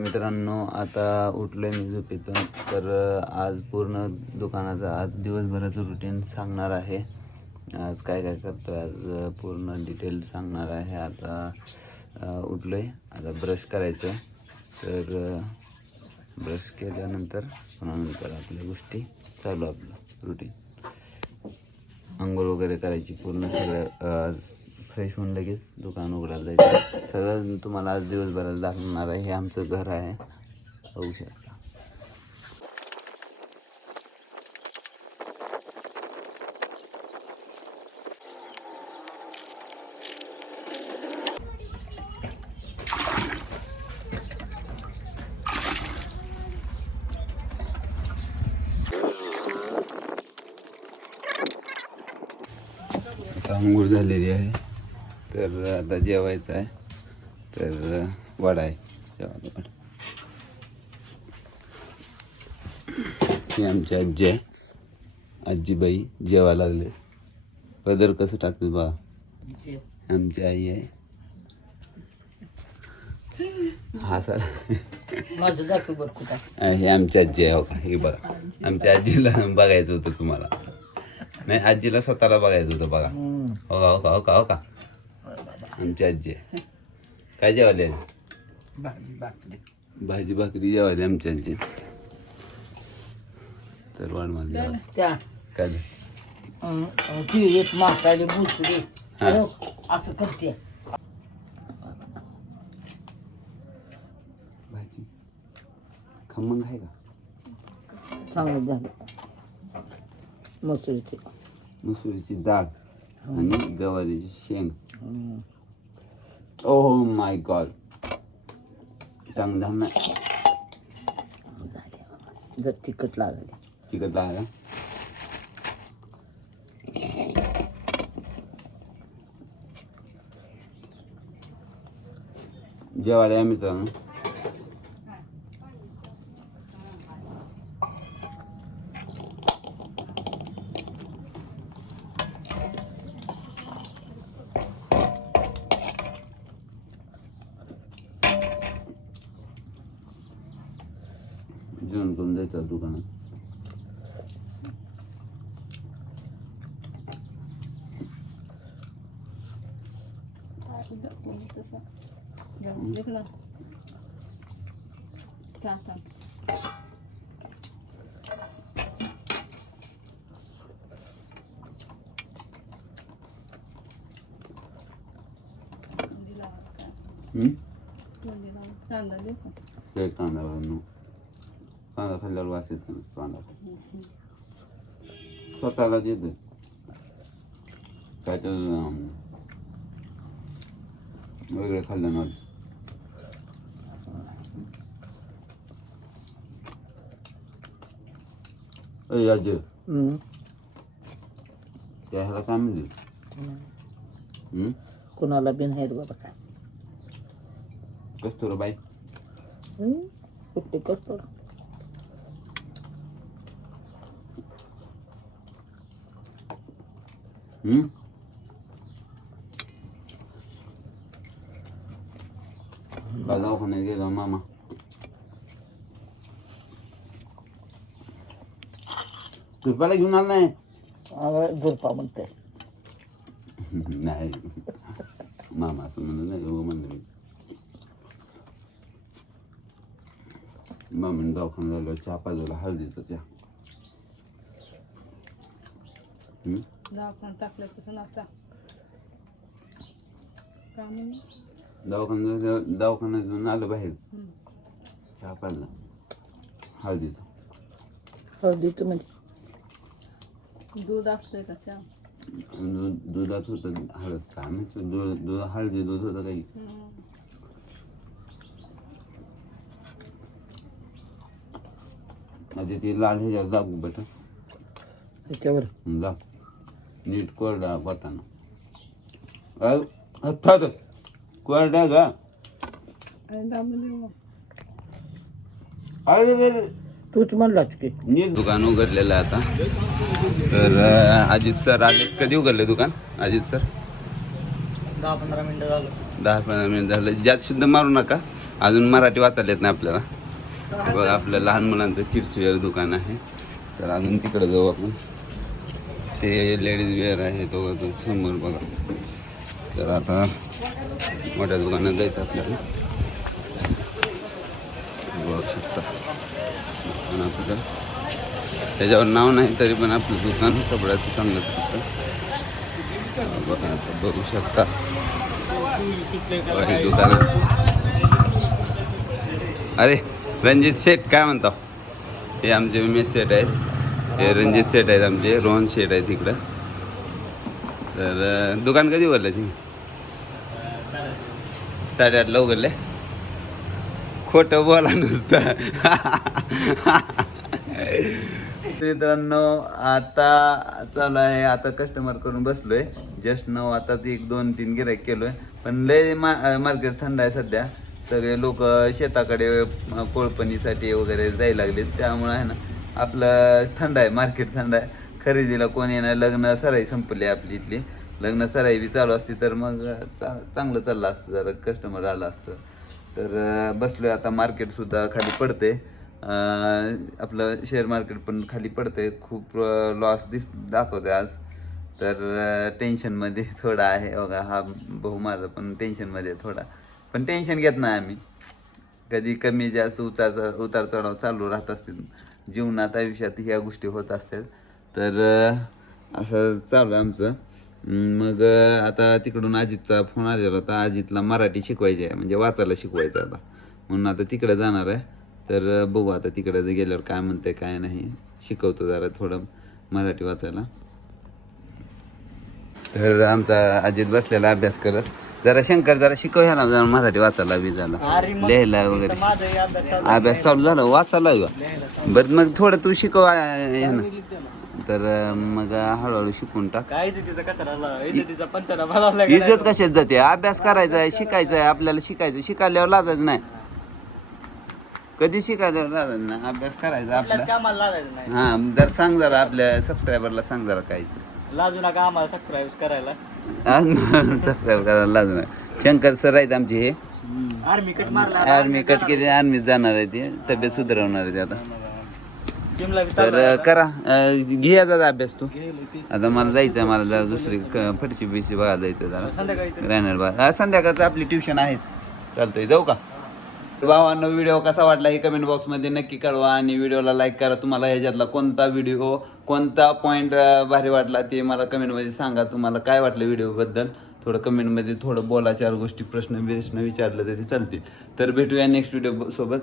मित्रांनो, आता उठलोय मी झोपेतून. तर आज पूर्ण दुकानाचं आज दिवसभराचं रुटीन सांगणार आहे. आज काय काय करतो आज पूर्ण डिटेल सांगणार आहे. आता उठलोय, आता ब्रश करायचं. तर ब्रश केल्यानंतर आपल्या गोष्टी चालू, आपलं रुटीन. आंघोळ वगैरे करायची, पूर्ण सगळं आज फ्रेश होऊन लगेच दुकान उघडायला जायचं. सगळं तुम्हाला आज दिवसभरात दाखवणार आहे. हे आमचं घर आहे, बघू शकता. आंघोळ झालेली आहे, तर आता जेवायचं आहे. तर वडा आहे, जेवायला वडा. ही आमची आजी आहे, आजीबाई जेवायला लागले. पदर कसं टाकतात बा, आमची आई आहे. हा सर हे आमची आजी आहे. हो का, हे बघा, आमच्या आजीला बघायचं होतं तुम्हाला. नाही, आजीला स्वतःला बघायचं होतं. बघा, हो का, हो का, हो का, आमची आजी आहे. काय जेवायला? भाजी भाकरी जेवायला आमची आजी. तर वाढ माझ्या काय असं करते. भाजी खमंग आहे का? चांगलं झालं. मसुरीची डाळ आणि गवारीची शेंग. ओह माय गॉड, चांगलं नाही. जर तिखट लागले, तिखट लागला. जेवायला या मित्रांनो. जेवण करून जायचं दुकानात. कांदा खाल्ल्यावर वास येतो. कांदा स्वतःला येतो. काय तर वेगळं खाल्लं ना. आजी ह्याला काय म्हणजे कोणाला बिन आहेत बाबा. काय कस्तुरबाई कुठे कस्तुर. दवाखान्यात गेला मामा. कृपाला घेऊन आला नाही. गुरपा म्हणते. नाही, मामा असं म्हणलं नाही, म्हणलं मी. मामीने दवाखाना झालं, चहा पाजवला, हळदीचा चहा. टाकल्यापासून आता दवाखान्यात घेऊन आलं बाहेर, चहा पाजला हळदीचा. हळदीचं म्हणजे दूध असतंय का? चहा दुधात होतं हळद. काय माहिती, दूध हळदी दूध होतं काही. म्हणजे ती लाल ह्याच्यावर दाबू बेटा, त्याच्यावर दाब नीट कोरडा पाताना. कोरडा का? अरे तूच म्हणलाच की. नीट दुकान उघडलेलं आहे आता. तर अजित सर आले. कधी उघडले दुकान अजित सर? 10-15 मिनिटं झालं. 10-15 मिनिट झालं. जास्त शुद्ध मारू नका, अजून मराठी वाचायला येत नाही आपल्याला. बघा आपलं लहान मुलांचं किड्स वेअर दुकान आहे. तर अजून तिकडे जाऊ आपण. ते लेडीज वेअर आहे तो समोर बघा. तर आता मोठ्या दुकानात जायचं आपल्याला. बघू शकता दुकान आपलं, त्याच्यावर नाव नाही तरी पण आपलं दुकान कपड्याचं चांगलं असतं. बघा आता बघू शकता हे दुकान. अरे रणजित शेठ काय म्हणतो? हे आमचे उमेश शेठ आहेत, हे रणजित शेठ आहेत आमचे, रोहन शेठ आहेत इकडं. तर दुकान कधी उघडलं ती? 8:30ला उघडले. खोटं बोला नुसतं. मित्रांनो आता चालू आहे, आता कस्टमर करून बसलोय. जस्ट 9 आताच 1-2-3 गिऱ्हाईक केलोय. पण लय मार्केट थंड आहे सध्या. सगळे लोक शेताकडे कोळपणीसाठी वगैरे जायला लागलेत. त्यामुळे आहे ना आपलं थंड आहे, मार्केट थंड आहे. खरेदीला कोणी येणार. लग्न सराई संपली आपली इथली. लग्न सराई बी चालू असती तर मग चांगलं चाललं असतं, जरा कस्टमर आलं असतं. तर बसलोय आता. मार्केटसुद्धा खाली पडते. आपलं शेअर मार्केट पण खाली पडते. खूप लॉस दाखवते आज. तर टेन्शनमध्ये थोडा आहे बघा. हा भाऊ माझा पण टेन्शनमध्ये थोडा. पण टेन्शन घेत नाही आम्ही. कधी कमी जास्त उतार चढाव चालू राहत असतील जीवनात, आयुष्यात ह्या गोष्टी होत असतात. तर असं चालू आहे आमचं. मग आता तिकडून अजितचा फोन आलेला होता. अजितला मराठी शिकवायची आहे, म्हणजे वाचायला शिकवायचं आता. म्हणून आता तिकडे जाणार आहे. तर बघू आता तिकडे गेल्यावर काय म्हणते काय नाही. शिकवतो जरा थोडं मराठी वाचायला. तर आमचा अजित बसलेला अभ्यास करत. जरा शंकर जरा शिकव ह्याला जरा मराठी वाचायला बी झाला, लिहायला वगैरे. अभ्यास चालू झाला, वाचायला बरं. मग थोडं तू शिकव ह्यानं. तर मग हळूहळू शिकून टाक. इज्जत कशात जाते? अभ्यास करायचा आहे, शिकायचं आहे आपल्याला. शिकायचं, शिकायल्यावर लाजायचं नाही. कधी शिकायल्यावर लाजायचं नाही. अभ्यास करायचा आपला. हा जर सांग जरा आपल्या सबस्क्रायबरला सांग जरा काही. लाजू नका आम्हाला सबस्क्राईब करायला. सबस्क्राईब करायला लाजू नका. शंकर सर आहेत आमचे हे. आर्मी कट मारला. आर्मी कट केली, आर्मीत जाणार आहे ते. तब्येत सुधारवणार आहे ते आता. जिमला तर करा, घे आता अभ्यास तू. आता मला जायचं आहे, मला जरा दुसरी फटशी बिशी बघा जायचं जरा. संध्याकाळी राहणार बघा. संध्याकाळचं आपली ट्युशन आहेच. चालतंय, जाऊ का? भावांनो, व्हिडिओ कसा वाटला हे कमेंट बॉक्समध्ये नक्की कळवा. आणि व्हिडिओला लाईक करा. तुम्हाला ह्याच्यातला कोणता व्हिडिओ, कोणता पॉईंट भारी वाटला ते मला कमेंटमध्ये सांगा. तुम्हाला काय वाटलं व्हिडिओबद्दल थोडं कमेंटमध्ये थोडं बोला. 4 गोष्टी प्रश्न विचारलं तरी चालतील. तर भेटूया नेक्स्ट व्हिडिओ सोबत.